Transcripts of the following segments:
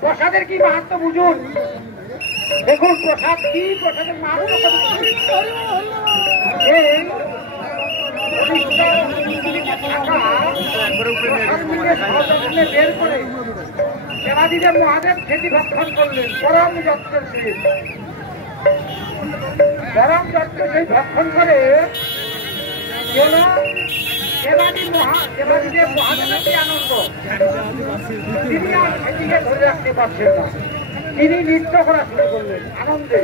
প্রসাদের কি মাহাত্ম বুঝুন। দেখুন প্রসাদ কি, প্রসাদের মাহাত্ম বের করে দেবাদিদেব মহাদেব সেটি ভক্ষণ করলেন পরম যত্নের সহিত। পরম যত্ন সেই ভক্ষণ করে দেবাদিদেব মহাদেবের কি আনন্দ, তিনি আর সেটিকে ধরে রাখতে পারছেন না, তিনি নৃত্য করা শুরু করলেন আনন্দে।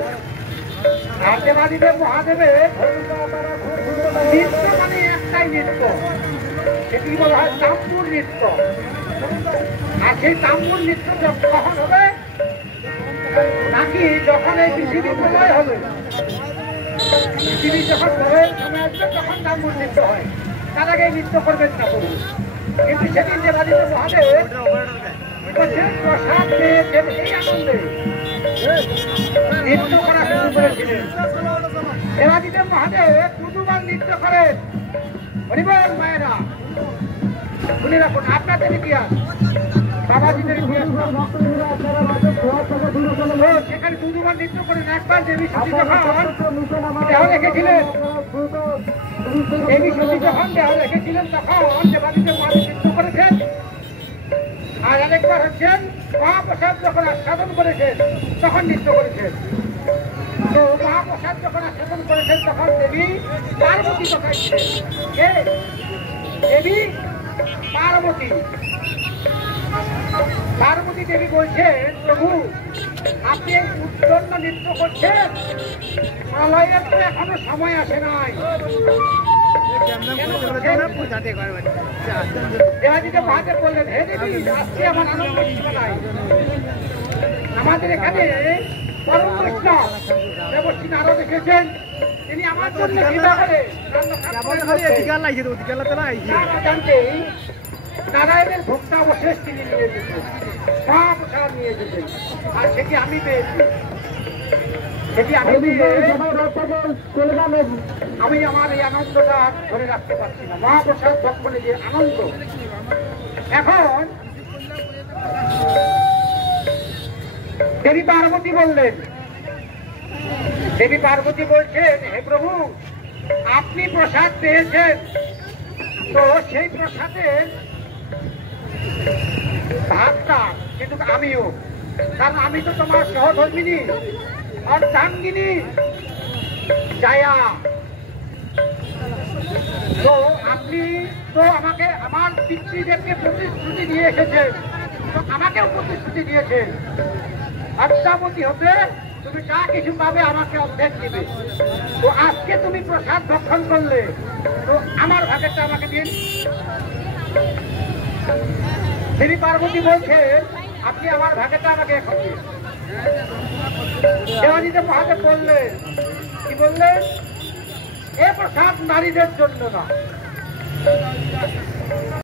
আর দেবাদিদেব মহাদেবের নৃত্য মানে একটাই নৃত্য, সেটি বলা হয় তাম্বুর নৃত্য। আর সেই তাম্বুর নৃত্য কখন হবে নাকি যখন এই পৃথিবী প্রলয় হবে, পৃথিবী যখন প্রলয়ের সময় আসবে তখন তাম্বুর নৃত্য হয়, তার আগে নৃত্য করবেন না করুন। কিন্তু সেদিন দেবাদিদেব মহাদেব প্রসাদ পেয়েছেন এই আনন্দে নৃত্য করা শুরু করেছিলেন। দেবাদিদেব মহাদেব প্রথমবার নৃত্য করেন। হরিবল মায়েরা শুনে রাখুন, আপনাদের ইতিহাস বাবাজিদের ইতিহাস। সেখানে দুবার নৃত্য করেন। একবার দেবী সতী যখন দেহ রেখেছিলেন, দেবী সতী যখন দেহ রেখেছিলেন তখন দেবাদিদেব মহাদেব নৃত্য করেছেন। আর আরেকবার হচ্ছেন মহাপ্রসাদ যখন আস্বাদন করেছেন তখন নৃত্য করেছেন। তো মহাপ্রসাদ যখন আস্বাদন করেছেন তখন দেবী পার্বতী কথা ছিলেন। দেবী পার্বতী পার্বতী দেবী বলছেন, প্রভু আপনি এই উদ্দণ্ড নৃত্য করছেন, প্রলয়ের তো এখনো সময় আসে নাই। দেবাদিদেব মহাদেব বললেন, হে দেবী আজকে আমার আনন্দ নাই। আমাদের এখানে পরম বৈষ্ণব দেবশ্রী নারদ এসেছেন, তিনি আমার জন্য কৃপা করে নারায়ণের ভক্তাবশেষ তিনি নিয়ে এসেছেন, মহাপ্রসাদ নিয়ে এসেছেন। আর সেটি আমি পেয়েছি, সেটি আমি আমি আমার এই আনন্দটা ধরে রাখতে পারছি না। মহাপ্রসাদ ভক্ষণে যে আনন্দ। এখন দেবী পার্বতী বললেন, দেবী পার্বতী বলছেন, হে প্রভু আপনি প্রসাদ পেয়েছেন, তো সেই প্রসাদের ভাগটা কিন্তু আমিও, কারণ আমি তো তোমার সহধর্মিনী অর্ধাঙ্গিনী জায়া। তো আপনি তো আমাকে আমার পিতৃদেবকে প্রতিশ্রুতি দিয়ে এসেছেন, তো আমাকেও প্রতিশ্রুতি দিয়েছেন অর্ধাবতী হতে তুমি যা কিছু পাবে আমাকে অর্ধেক দিবে। তো আজকে তুমি প্রসাদ ভক্ষণ করলে, তো আমার ভাগেরটা আমাকে দিন। দেবী পার্বতী বলছেন, আপনি আমার ভাগেরটা আমাকে এখন দিন। দেবাদিদেব মহাদেব বললেন, কি বললেন, এ প্রসাদ নারীদের জন্য না।